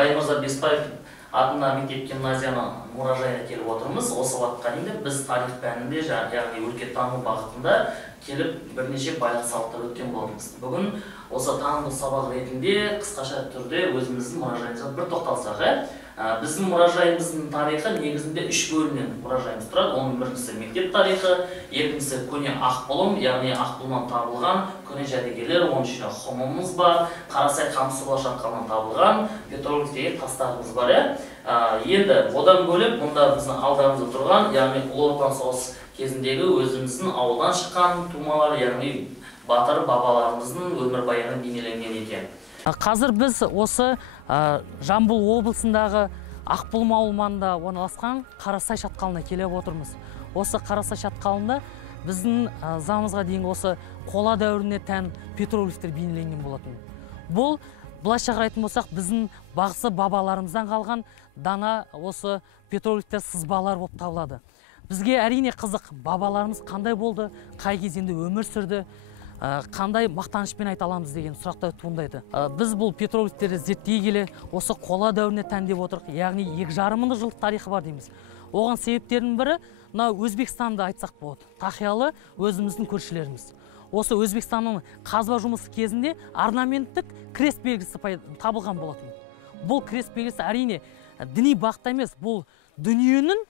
Баймырза Беспаев атында мектеп гимназияның мұражайына келіп отырмыз. Осы уақытқа дейін біз тарих пәнінде, яғни өлкетану бағытында келіп бірнеше байлық салттар өткен болатынбыз. Бүгін осы танымдық сабақ ретінде қысқаша түрде өзіміздің мұражайымызға бір тоқталсақ, біздің мұражайымыздың тарихы негізінде 3 бөлімнен мұражайымыз тұрады. Оның біріншісі мектеп тарихы, екіншісі көне Ақбұлым, яғни Ақбұлымнан табылған көне жәдігерлер, оның ішінде хұмымыз бар, Қарасай Қамсуға шатқалынан табылған петролиф деген тастарымыз бар. Енді одан бөлек мұнда біздің алдарымызда тұрған, яғни Ұлы Отан соғысы кезіндегі өзіміздің ауылдан шыққан тумалар, яғни батыр бабаларымыздың өмірбаяны бейнеленген екен. Қазір біз осы Жамбыл облысындағы Ақбұлым ауыл маңында орналасқан Қарасай шатқалына келіп отырмыз. Осы Қарасай шатқалында біздің заманымызға дейін осы қола дәуіріне тән петролифтер бейнеленген болатын. Бұл былайша қарайтын болсақ, біздің бағысы бабаларымыздан қалған дана осы петролифтер сызбалар болып табылады. Бізге әрине қызық, бабаларымыз қандай болды, қай кезеңде өмір сүрді, қандай мақтанышпен айта аламыз деген сұрақтар туындайды. Біз бұл петролифтерді зерттей келе осы қола дәуіріне тән деп отырық, яғни 2,5 мың жылдық тарихы бар дейміз. Оған себептердің бірі мына Өзбекстанды айтсақ болады. Тақиялы өзіміздің көршілеріміз. Осы Өзбекстанның қазба жұмысы кезінде орнаменттік крест белгісі табылған болатын. Бұл крест белгісі әрине діни бағытта емес, бұл дүниенің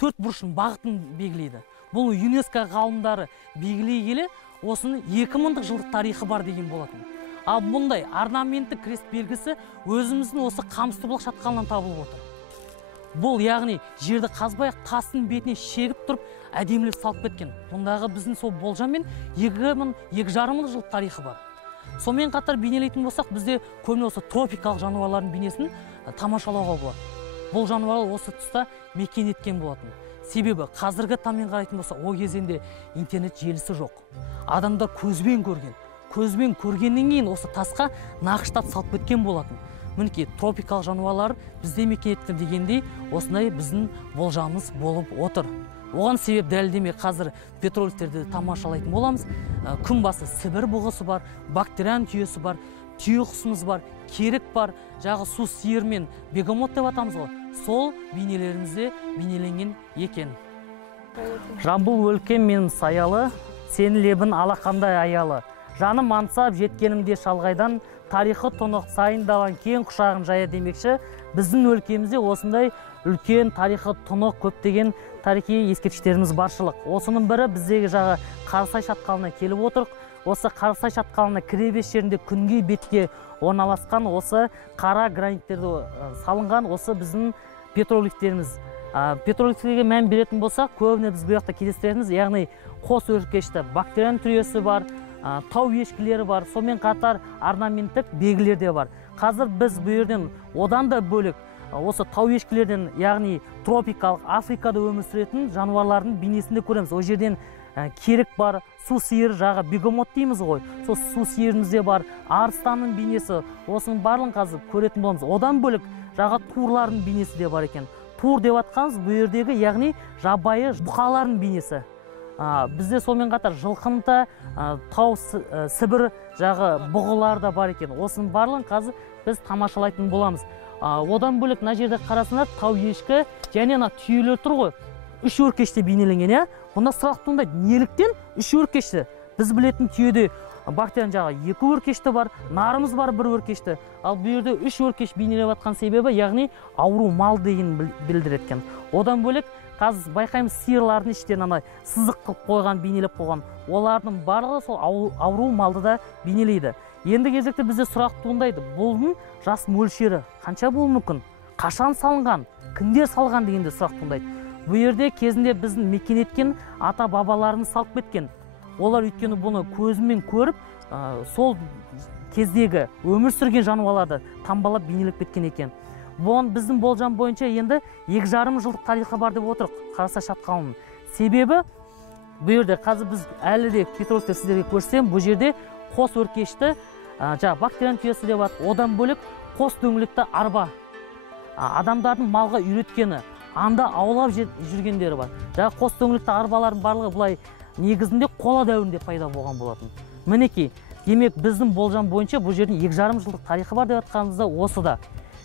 төрт бұрышын бағытын белгілейді. Бұл ЮНЕСКО ғалымдары белгілей келе осының 2000 жылдық тарихы бар деген болатын. Ал бұндай орнаменттік крест белгісі өзіміздің осы Қамыстыбұлақ шатқалынан табылып отыр. Бұл яғни жерді қазбай тастың бетіне шегіп тұрып әдемілеп салып кеткен. Бұндағы біздің сол болжаммен 2,5 мың жыл тарихы бар. Сонымен қатар бейнелейтін болсақ, бізде көбіне осы тропикалық жануарлардың бейнесін тамашалауға болады. Бұл жануарлар осы тұста мекен еткен болатын. Себебі қазіргі таңмен қарайтын болса, о кезеңде интернет желісі жоқ. Адамдар көзбен көрген. Көзбен көргеннен кейін осы тасқа нақыштап салып кеткен болатын. Мінекей тропикалық жануарлар бізде мекен еткен дегендей, осындай біздің болжамымыз болып отыр. Оған себеп дәлелдеме қазір петролифтерді тамашалайтын боламыз. Күн басы Сібір бұғысы бар, бактериан түйесі бар, түйе құсымыз бар, керік бар, жағы су сиыр мен бегемот деп атамыз ғой. Сол бейнелерімізде бейнеленген екен. Жамбыл өлкем менің саялы, сені лебін алақандай аялы. Жаным аңсап жеткенімде шалғайдан, тарихы тұнық сайындалан кең құшағын жая демекші, біздің өлкемізде осындай үлкен тарихы тұнық көптеген тарихи ескерткіштеріміз баршылық. Осының бірі біздегі жағы Қарасай шатқалына келіп отырық. Осы Қарасай шатқалына кіребес жерінде күнгей бетке орналасқан осы қара граниттерді салынған осы біздің петролифтеріміз. Петролифтерге мән беретін болса, көбіне біз бұл жақта кездестіреміз, яғни қос өркешті бактериан түресі бар, тау ешкілері бар, сонымен қатар орнаменттік белгілер де бар. Қазір біз бұл жерден одан да бөлек осы тау ешкілерден, яғни тропикалық Африкада өмір сүретін жануарлардың бейнесінде көреміз. Ол жерден керік бар, су сиыр, жағы бегемот дейміз ғой. Сол су сиырымызде бар, арыстанның бейнесі, осының барлығын қазір көретін боламыз. Одан бөлек жағы турлардың бейнесі де бар екен. Тур деп атқанымыз бұл жердегі, яғни жабайы бұқалардың бейнесі. Бізде сонымен қатар жылқынта, тау Сібір жағы бұғылар да бар екен. Осының барлығын қазір біз тамашалайтын боламыз. Одан бөлек мына жерде қарасаңдар, тау ешкі және түйелер тұр ғой. 3 өркеште бейнеленген, Бұнда сұрақ туындайды, неліктен 3 өркешті? Біз білетін түйеде бактерияның жағы 2 өркешті бар, нарымыз бар 1 өркешті. Ал бұл жерде 3 өркеш бейнелеп атқан себебі, яғни ауру мал деген білдіреткен. Одан бөлек қазір байқаймыз, сиырлардың іштерін сызық қылып қойған, бейнелеп қойған. Олардың барлығы сол ауру малды да бейнелейді. Енді кезекте бізде сұрақ туындайды, бұлдың жас мөлшері қанша болуы мүмкін? Қашан салынған? Кімдер салған дегенде сұрақ туындайды. Бұл жерде кезінде біздің мекен еткен ата бабаларымыз салып кеткен. Олар өйткені бұны көзімен көріп, сол кездегі өмір сүрген жануарларды тамбалап бейнелеп кеткен екен. Бұған біздің болжам бойынша енді 2,5 жылдық тарихы бар деп отырық Қарасай шатқалының. Себебі бұл жерде қазір біз әлі де петролифтер сіздерге көрсем, бұл жерде қос өркешті бактериан түйесі деп атып, одан бөлек қос дөңгелекті арба. Адамдардың малға үйреткені, анда аулап жүргендері бар. Қос дөңгелекті арбалардың барлығы бұлай негізінде қола дәуірінде пайда болған болатын. Мінекей, демек біздің болжам бойынша бұл жердің 2,5 жылдық тарихы бар деп атқанымызда осыда.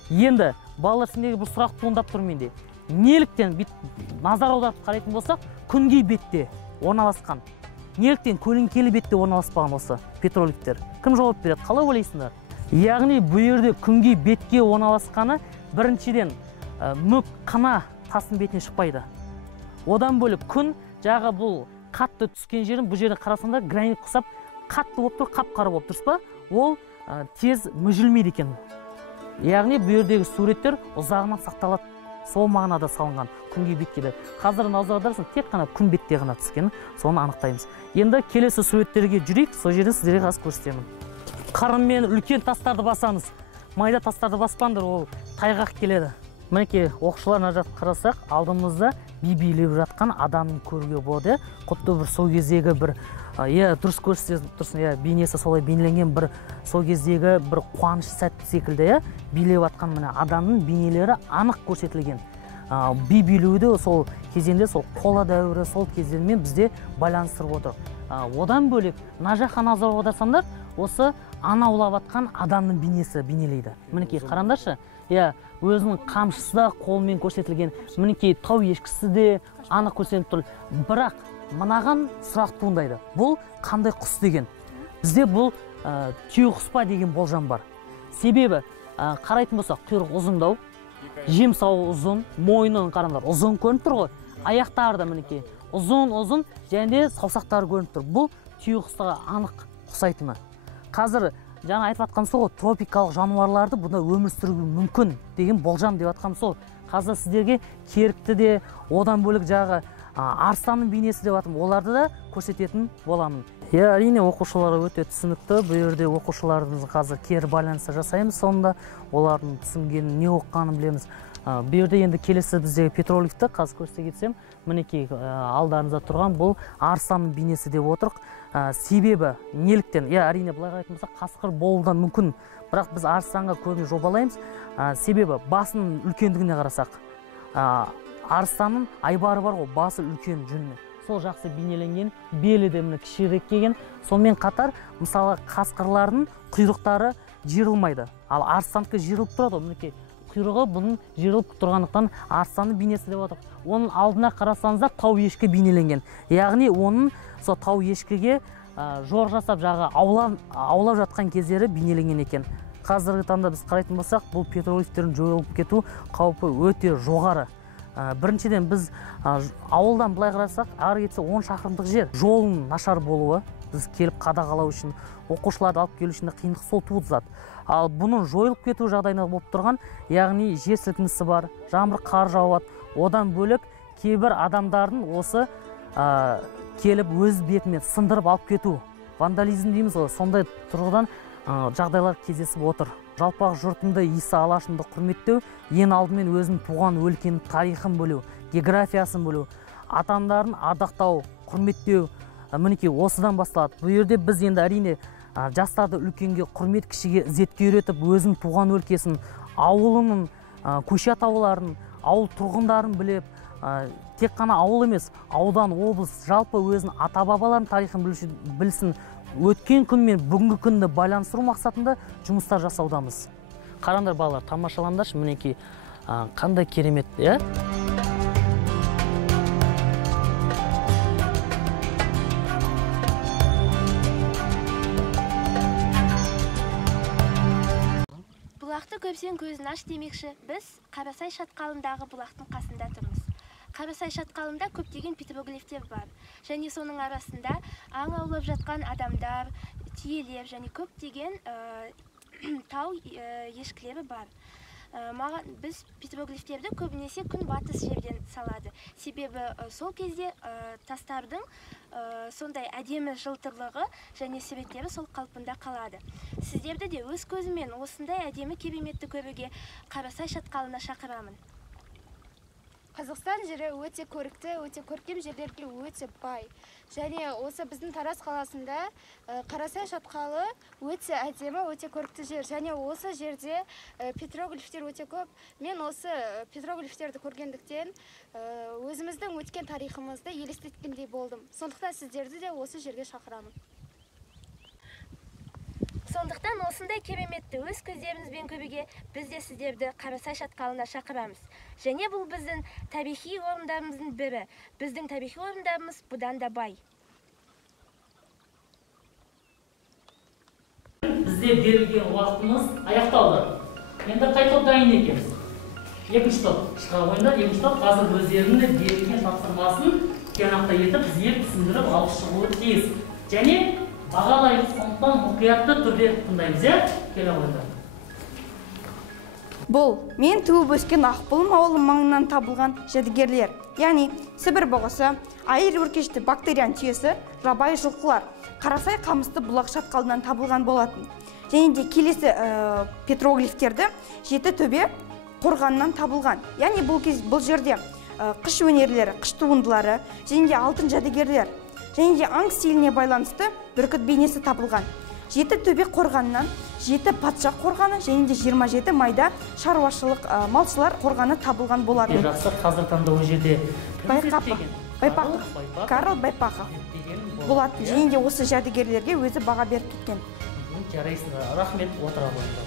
Енді балалар сендегі бір сұрақ туындап тұр менде. Неліктен назар аударып қарайтын болсақ, күнгей бетте орналасқан. Неліктен көлеңкелі бетте орналаспаған осы петроглифтер? Кім жауап береді? Қалай ойлайсыңдар? Яғни бұл жерде күнгей бетке орналасқаны біріншіден мүк қына тастың бетіне шықпайды. Одан бөлек күн жағы бұл қатты түскен жерін бұл жерден қарасаңдар гранит құсап қатты болып тұр, қап-қара болып тұрсыз ба? Ол тез мүжілмейді екен. Яғни бұл жердегі суреттер ұзағынан сақталады. Сол мағынада салынған күнгей бетке. Қазір назардарсың тек қана күн бетте ғана түскен, соны анықтаймыз. Енді келесі суреттерге жүрейік, сол жерден сіздерге қазір көрсетемін. Қарынмен үлкен тастарды басамыз. Майда тастарды баспаңдар, ол тайғақ келеді. Мінекей оқушыларына қарасақ, алдымызда билеп жатқан адамның көруге болады. Құтты бір сол кездегі бір дұрыс көрсетесің, бейнесі солай бейнеленген бір сол кездегі бір қуаныш сәтті секілді, билеп жатқан мына адамның бейнелері анық көрсетілген. Билеуді сол кезеңде сол қола дәуірі сол кездермен бізде байланыстырып отыр. Одан бөлек мына жаққа назар аударсаңдар, осы ана аулап жатқан адамның бейнесі бейнелейді. Мінекей қараңдаршы, өзінің қамшысы да қолмен көрсетілген. Мінекей тау ешкісі де анық көрсетіліп тұр. Бірақ мынаған сұрақ туындайды. Бұл қандай құс деген? Бізде бұл түйеқұс па деген болжам бар. Себебі қарайтын болсақ, құйрық ұзындау, жемсауы ұзын, мойнын қараңдар, ұзын көрініп тұр ғой. Аяқтары да мінекей ұзын, және де саусақтары көрініп тұр. Бұл түйеқұсқа анық ұқсайтыны. Қазір жаңа айтып жатқан сол, тропикалық жануарларды бұнда өмір сүруі мүмкін деген болжам деп жатқан сол. Қазір сіздерге керікті де, одан бөлік жағы арыстанның бейнесі деп жатырмын, оларды да көрсететін боламын. Әрине оқушыларға өте түсінікті. Бұл жерде оқушылардың қазір кері байланысы жасаймыз, сонда олардың түсінгенін, не оққанын білеміз. Бұл жерде енді келесі біздегі петроглифті қазір көрсете кетсем, мінекей алдарыңызда тұрған бұл арыстанның бейнесі деп отырық. Себебі неліктен? Әрине былай қарайтын болсақ, қасқыр болудан мүмкін, бірақ біз арыстанға көбіне жобалаймыз. Себебі басының үлкендігіне қарасақ, арыстанның айбары бар ғой, басы үлкен жүніне. Сол жақсы бейнеленген, белі де міне кішірек келген. Сонымен қатар, мысалы қасқырлардың құйрықтары жиырылмайды. Ал арыстандікі жиырылып тұрады, мінекей құйрығы бұның жиырылып тұрғандықтан арыстанның бейнесі деп отыр. Оның алдына қарасаңыздар тау ешкі бейнеленген. Яғни оның сол тау ешкіге жор жасап жағы аулап жатқан кездері бейнеленген екен. Қазіргі таңда біз қарайтын болсақ, бұл петроглифтердің жойылып кету қаупі өте жоғары. Біріншіден біз ауылдан былай қарасақ, ары кетсе 10 шақырымдық жер. Жолының нашар болуы, біз келіп қадағалау үшін, оқушыларды алып келу үшін қиындық сол туғызады. Ал бұның жойылып кету жағдайында болып тұрған, яғни жер сілкінісі бар, жаңбыр қар жауады. Одан бөлек кейбір адамдардың осы келіп өз бетімен сындырып алып кету, вандализм дейміз ғой, сондай тұрғыдан жағдайлар кездесіп отыр. Жалпақ жұртымды, Иса Алашымды құрметтеу, ең алдымен өзінің туған өлкенің тарихын бөлу, географиясын бөлу, атандарын ардақтау, құрметтеу, мінекей осыдан басталады. Бұл жерде біз енді әрине жастарды үлкенге құрмет, кішіге ізетке үйретіп, өзінің туған өлкесін, ауылының, көше атауларын, ауыл тұрғындарын біліп, тек қана ауыл емес, аудан, облыс, жалпы өзінің ата-бабаларын тарихын білсін, өткен күн мен бүгінгі күнді байланыстыру мақсатында жұмыстар жасаудамыз. Қараңдар балалар, тамашалаңдаршы, мінекей қандай керемет, Бұлақты көпсең көзін аш демекші, біз Қарасай шатқалындағы бұлақтың қасында тұрмыз. Қарасай шатқалында көптеген петроглифтер бар. Және соның арасында аң аулап жатқан адамдар, түйелер және көптеген тау ешкілері бар. Біз петроглифтерді көбінесе күн батыс жерден салады. Себебі сол кезде тастардың сондай әдемі жылтырлығы және суреттері сол қалпында қалады. Сіздерді де өз көзімен осындай әдемі кереметті көруге Қарасай шатқалына шақырамын. Қазақстан жері өте көрікті, өте көркем жерлерге өте бай. Және осы біздің Тараз қаласында Қарасай шатқалы өте әдемі, өте көрікті жер. Және осы жерде петроглифтер өте көп. Мен осы петроглифтерді көргендіктен өзіміздің өткен тарихымызды елестеткендей болдым. Сондықтан сіздерді де осы жерге шақырамын. Сондықтан осындай кереметті өз көздеріңізбен көруге біз де сіздерді Қарасай шатқалына шақырамыз. Және бұл біздің тарихи орындарымыздың бірі. Біздің тарихи орындарымыз бұдан да бай. Бізде берілген уақытымыз аяқталды. Енді қайта дайын екенбіз. Екінші топ шыға қойыңдар. Екінші топ қазір өздерінің берілген тапсырмасын тиянақты етіп бізге түсіндіріп алып шығуы тиіс. Және бағалаймыз, сондықтан мұқиятты түрде тыңдаймыз, келе қойыңдар. Бұл мен туып өскен Ақбұлым ауылы маңынан табылған жәдігерлер. Яғни Сібір бұғысы, айыр өркешті бактериян түйесі, жабайы жылқылар, Қарасай қамысты бұлақ шатқалынан табылған болатын. Және де келесі петроглифтерді Жеті төбе қорғанынан табылған. Яғни бұл жерде қыш өнерлері, қыш туындылары, және де алтын жәдігерлер, және де аң стиліне байланысты бүркіт бейнесі табылған. Жеті төбе қорғанынан Жеті патша қорғаны, және де 27 майда шаруашылық малшылар қорғаны табылған болатын. Жақсы, қазір таңда ол жерде Байпақов, Карл Байпақов болатын. Және де осы жәдігерлерге өзі баға беріп кеткен. Жарайсың, рахмет, отыра қойыңдар.